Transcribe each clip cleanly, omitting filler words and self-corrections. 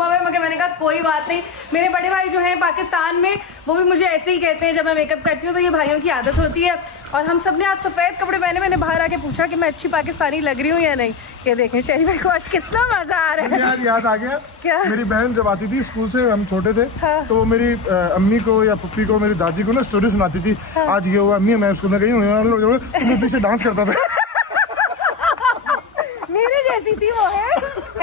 छुपा हुआ है, मगर मैंने कहा कोई बात नहीं। मेरे बड़े भाई जो हैं पाकिस्तान में, वो भी मुझे ऐसे ही कहते हैं जब मैं मेकअप करती हूँ, तो ये भाइयों की आदत होती है। और हम सब ने आज सफ़ेद कपड़े पहने। मैंने बाहर आके पूछा कि मैं अच्छी पाकिस्तानी लग रही हूँ या नहीं। ये देखें शहरी भाई को आज कितना मजा आ रहा है। यार याद आ गया क्या? मेरी बहन जब आती थी स्कूल से, हम छोटे थे, हाँ। तो वो मेरी अम्मी को या पप्पी को, मेरी दादी को ना स्टोरी सुनाती थी। हाँ। आज ये हुआ अम्मी, मैं स्कूल में गई हूँ, पीछे डांस करता था। मेरे जैसी थी वो है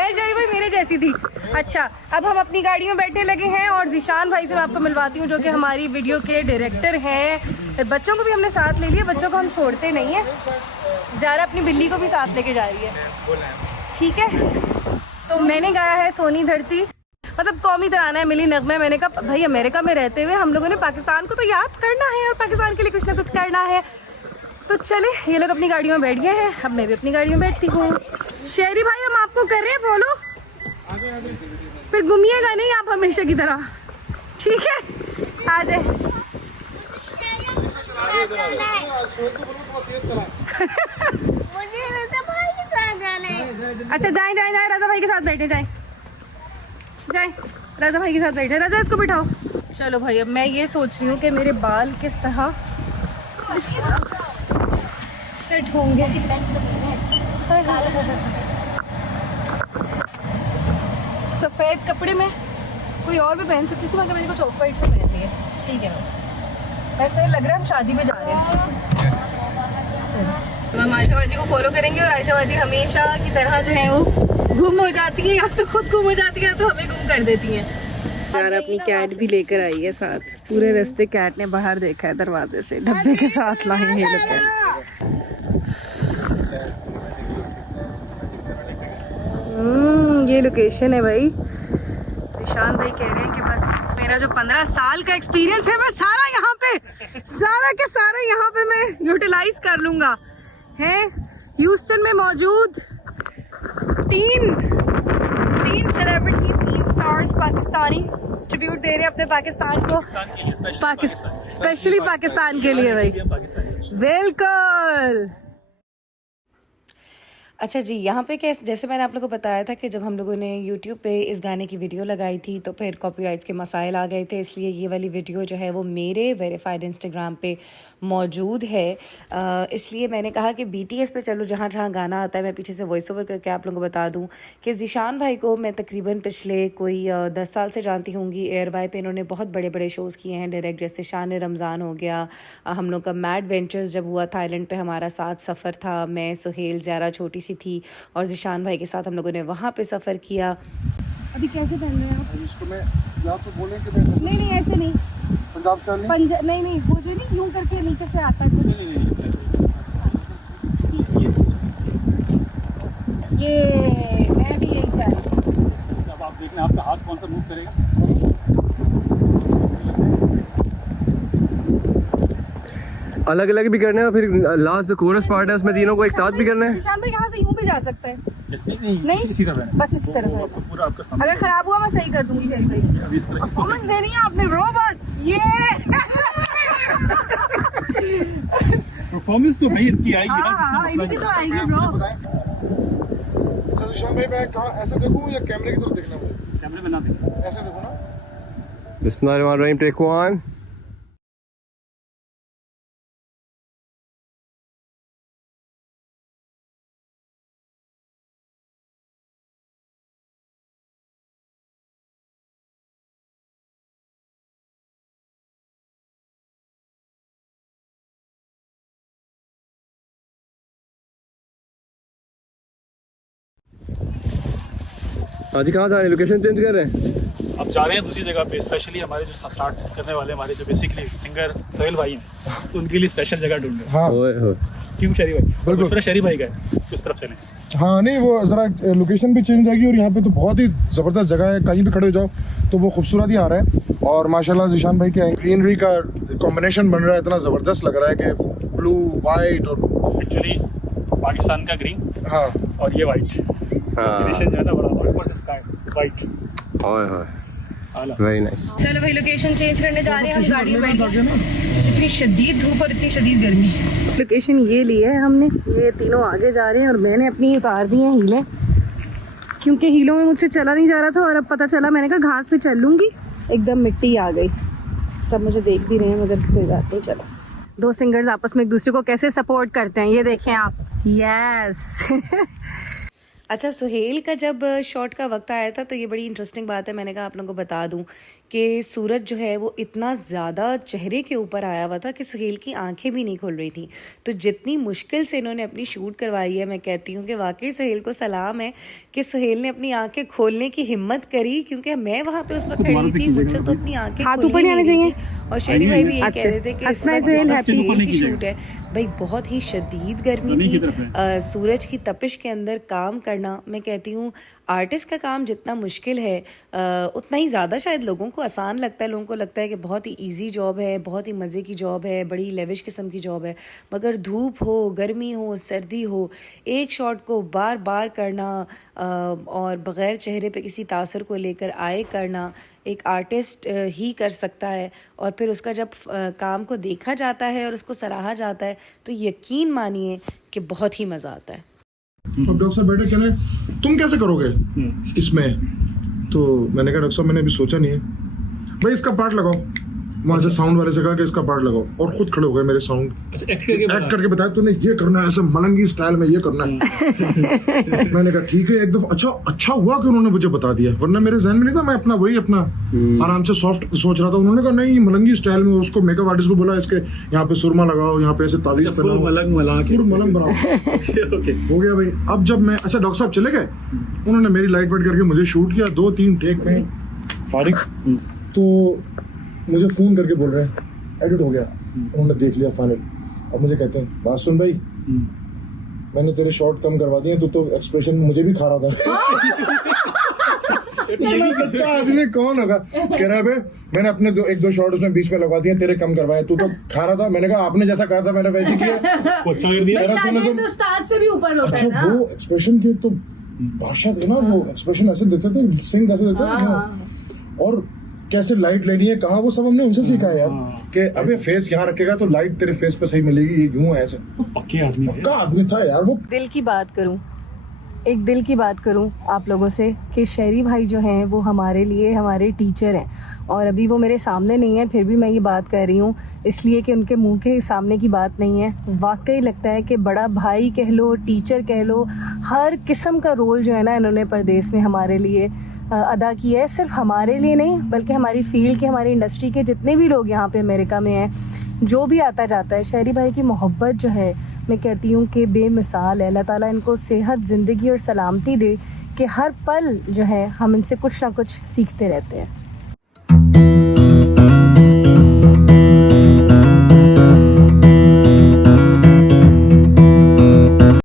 शहरी भाई, मेरे जैसी थी। अच्छा, अब हम अपनी गाड़ी में बैठने लगे हैं और ज़ीशान भाई से मैं आपको मिलवाती हूँ, जो कि हमारी वीडियो के डायरेक्टर हैं। बच्चों को भी हमने साथ ले लिया, बच्चों को हम छोड़ते नहीं हैं। ज़ारा अपनी बिल्ली को भी साथ लेके जा रही है, ठीक है। तो मैंने गाया है सोनी धरती, मतलब कौमी तराना है, मिली नगमे। मैंने कहा भाई अमेरिका में रहते हुए हम लोगों ने पाकिस्तान को तो याद करना है और पाकिस्तान के लिए कुछ ना कुछ करना है। तो चले, ये लोग अपनी गाड़ियों में बैठ गए हैं, अब मैं भी अपनी गाड़ी में बैठती हूँ। शहरी भाई हम आपको कर रहे हैं फॉलो, फिर घूमिएगा नहीं आप हमेशा की तरह, ठीक है। आ जाए। अच्छा जाए जाए जाए, रजा भाई के साथ बैठे, जाए जाए, रजा भाई के साथ बैठे। रजा इसको बिठाओ। चलो भाई, अब मैं ये सोच रही हूँ कि मेरे बाल किस तरह सेट होंगे। सफ़ेद कपड़े में कोई और भी पहन सकती थी, मगर मैंने कुछ ऑफ वाइट से पहन लिया, ठीक है। बस ऐसे लग रहा है हम शादी में जा रहे हैं। चलो हम आयशा बाजी को फॉलो करेंगे और आयशा बाजी हमेशा की तरह जो है वो गुम हो जाती है, या तो खुद गुम हो जाती है तो हमें गुम कर देती हैं। यार अपनी कैट भी लेकर आई है साथ। पूरे रास्ते कैट ने बाहर देखा है दरवाजे से, डब्बे के साथ लाई है ये लोकेशन है भाई। ज़ीशान भाई कह रहे हैं कि बस मेरा जो 15 साल का एक्सपीरियंस है मैं सारा यहाँ पे, सारा के सारा यहाँ पे मैं यूटिलाइज कर लूँगा। हैं ह्यूस्टन में मौजूद तीन सेलिब्रिटीज, 3 स्टार्स पाकिस्तानी ट्रिब्यूट दे रहे हैं अपने पाकिस्तान को, स्पेशली पाकिस्तान के लिए भाई। बिल्कुल। अच्छा जी, यहाँ पे जैसे मैंने आप लोगों को बताया था कि जब हम लोगों ने YouTube पे इस गाने की वीडियो लगाई थी तो फिर कॉपीराइट्स के मसाइल आ गए थे, इसलिए ये वाली वीडियो जो है वो मेरे वेरीफाइड इंस्टाग्राम पे मौजूद है। इसलिए मैंने कहा कि BTS पे चलो, जहाँ जहाँ गाना आता है मैं पीछे से वॉइस ओवर करके आप लोगों को बता दूँ कि ज़ीशान भाई को मैं तकरीबन पिछले कोई 10 साल से जानती होंगी। एयर बाय पे इन्होंने बहुत बड़े बड़े शोज़ किए हैं डायरेक्ट, जैसे शान रमज़ान हो गया, हम लोग का मैड वेंचर्स जब हुआ थाईलैंड पे हमारा साथ सफ़र था, मैं सुहेल ज़ारा छोटी थी और ज़ीशान भाई के साथ हम लोगों ने वहाँ पे सफ़र किया। अभी कैसे पहन रहे हैं आप? इसको मैं या तो बोलें कि मैं नहीं ऐसे नहीं, पंजाब स्टाइल नहीं वो जो नहीं यूं करके नीचे से आता है कुछ। ये मैं भी यही चाह रही हूँ। अब आप देखना आपका हाथ कौन सा मूव करेगा। अलग अलग भी करना है, फिर लास्ट जो कोरस पार्ट है उसमें तीनों को एक साथ भी करना है। ज़ीशान भाई यहाँ से यूं भी जा सकते हैं। नहीं इसी तरह बस इस तरह पूरा आपका सामने। अगर खराब हुआ मैं सही कर दूंगी शहरी भाई। अभी इस तरह परफॉर्मेंस देनी है आपने ब्रो, बस ये परफॉर्मेंस तो भाई इतनी आएगी ना, हाँ इनकी तो आएगी ब्रो। अच्छा ज़ीशान भाई, मैं कहाँ ऐसे देखूँ या कैमरे की तरफ देखना मुझे? कैमरे में ना देखो, ऐसे देखो ना। बिस्मिल्लाहिर्रहमानिर्रहीम, टेक 1। हाँ जी, कहाँ जा रहे हैं? लोकेशन चेंज कर रहे हैं? अब जा रहे हैं दूसरी जगह पे। स्पेशली हमारे जो स्टार्ट करने वाले हमारे जो बेसिकली सिंगर सोहेल भाई हैं, तो उनके लिए स्पेशल जगह ढूंढ रहे हैं। हाँ क्यों शहरी भाई? बिल्कुल। पूरा शहरी भाई का है, किस तरफ चलें? हाँ नहीं, वो ज़रा लोकेशन भी चेंज जाएगी और यहाँ पे तो बहुत ही ज़बरदस्त जगह है, कहीं भी खड़े हो जाओ तो वो खूबसूरत ही आ रहा है। और माशाल्लाह ज़ीशान भाई के ग्रीनरी का कॉम्बिनेशन बन रहा है, इतना ज़बरदस्त लग रहा है कि ब्लू वाइट और एक्चुअली पाकिस्तान का ग्रीन, हाँ और ये वाइट कॉम्बिनेशन जो है ना बड़ा वाइट। Very nice. चलो भाई, लोकेशन चेंज करने जा रहे हैं हम गाड़ी में बैठ के। इतनी शदीद धूप और इतनी शदीद गर्मी। लोकेशन ये ली है हमने, ये तीनों आगे जा रहे हैं और मैंने अपनी उतार दी है हीलें क्योंकि हीलों में मुझसे चला नहीं जा रहा था और अब पता चला, मैंने कहा घास पे चल लूँगी, एकदम मिट्टी आ गई। सब मुझे देख भी रहे हैं मगर कोई बात नहीं। चलो, दो सिंगर्स आपस में एक दूसरे को कैसे सपोर्ट करते हैं ये देखें आप। यस अच्छा, सुहेल का जब शॉट का वक्त आया था तो ये बड़ी इंटरेस्टिंग बात है, मैंने कहा आप लोगों को बता दूं कि सूरज जो है वो इतना ज़्यादा चेहरे के ऊपर आया हुआ था कि सुहेल की आंखें भी नहीं खुल रही थी। तो जितनी मुश्किल से इन्होंने अपनी शूट करवाई है, मैं कहती हूँ कि वाकई सुहेल को सलाम है कि सुहेल ने अपनी आंखें खोलने की हिम्मत करी, क्योंकि मैं वहाँ पे उस वक्त खड़ी थी, मुझसे तो अपनी आंखें हाथ खुल ऊपर नहीं आने ही नहीं चाहिए। थी। और शहरी भाई भी ये कह रहे थे कि इस हंसना वक्त है जिस सुहेल, वक्त happy सुहेल की शूट है भाई बहुत ही शदीद गर्मी थी, सूरज की तपिश के अंदर काम करना, मैं कहती हूँ आर्टिस्ट का काम जितना मुश्किल है उतना ही ज़्यादा शायद लोगों को आसान लगता है। लोगों को लगता है कि बहुत ही इजी जॉब है, बहुत ही मज़े की जॉब है, बड़ी लेविश किस्म की जॉब है, मगर धूप हो, गर्मी हो, सर्दी हो, एक शॉट को बार बार करना और बग़ैर चेहरे पे किसी तासर को लेकर आए करना एक आर्टिस्ट ही कर सकता है। और फिर उसका जब काम को देखा जाता है और उसको सराहा जाता है तो यकीन मानिए कि बहुत ही मज़ा आता है। अब डॉक्टर साहब बैठे कह रहे तुम कैसे करोगे इसमें, तो मैंने कहा डॉक्टर साहब मैंने अभी सोचा नहीं है भाई, इसका पार्ट लगाओ। वहाँ से साउंड वाले से कहा कि इसका पार्ट लगाओ, और खुद खड़े हो गए मेरे साउंड एक्ट करके बताया तूने ये करना है, ऐसे मलंगी स्टाइल में ये करना है। मैंने कहा ठीक है एक दफा। अच्छा हुआ कि उन्होंने मुझे बता दिया, वरना मेरे जहन में नहीं था, मैं अपना आराम से सॉफ्ट सोच रहा था। उन्होंने कहा नहीं मलंगी स्टाइल में, उसको मेकअप आर्टिस्ट को बोला इसके यहाँ पे सुरमा लगाओ, यहाँ पे ऐसे तावीज पहनाओ, मलंग बनाओ। हो गया भाई। अब जब मैं डॉक्टर साहब चले गए, उन्होंने मेरी लाइट वाइट करके मुझे शूट किया, 2-3 टेक में फारिग। तो मुझे फोन करके बोल रहे हैं एडिट हो गया, उन्होंने देख लिया फाइनल। अब मुझे कहते हैं बात सुन भाई, मैंने तेरे शॉट कम करवा दिए, तो एक्सप्रेशन मुझे भी खा रहा था। ये सच्चा आदमी कौन होगा? कह रहा है भाई मैंने अपने 1-2 शॉट उसमें बीच में लगवा दिए, तेरे कम करवाए, तू तो खा रहा था। मैंने कहा आपने जैसा कहा था मैंने वैसे किया। अच्छा वो एक्सप्रेशन के तो भाषा थे ना, वो एक्सप्रेशन ऐसे देते थे, सिंग ऐसे देते थे, और कैसे लाइट लेनी है कहाँ, वो सब हमने उनसे सीखा है यार। कि अबे फेस यहाँ रखेगा तो लाइट तेरे फेस पे सही मिलेगी, ये यूं है ऐसे। पक्का आदमी था यार वो। दिल की बात करूं, एक दिल की बात करूं आप लोगों से कि शहरी भाई जो हैं वो हमारे लिए हमारे टीचर हैं, और अभी वो मेरे सामने नहीं है, फिर भी मैं ये बात कर रही हूँ इसलिए कि उनके मुंह के सामने की बात नहीं है। वाकई लगता है कि बड़ा भाई कह लो, टीचर कह लो, हर किस्म का रोल जो है ना इन्होंने परदेस में हमारे लिए अदा किया है। सिर्फ हमारे लिए नहीं बल्कि हमारी फील्ड के, हमारी इंडस्ट्री के जितने भी लोग यहाँ पे अमेरिका में हैं, जो भी आता जाता है, शहरी भाई की मोहब्बत जो है मैं कहती हूँ कि बेमिसाल है। अल्लाह ताला इनको सेहत, ज़िंदगी और सलामती दे कि हर पल जो है हम इनसे कुछ ना कुछ सीखते रहते हैं।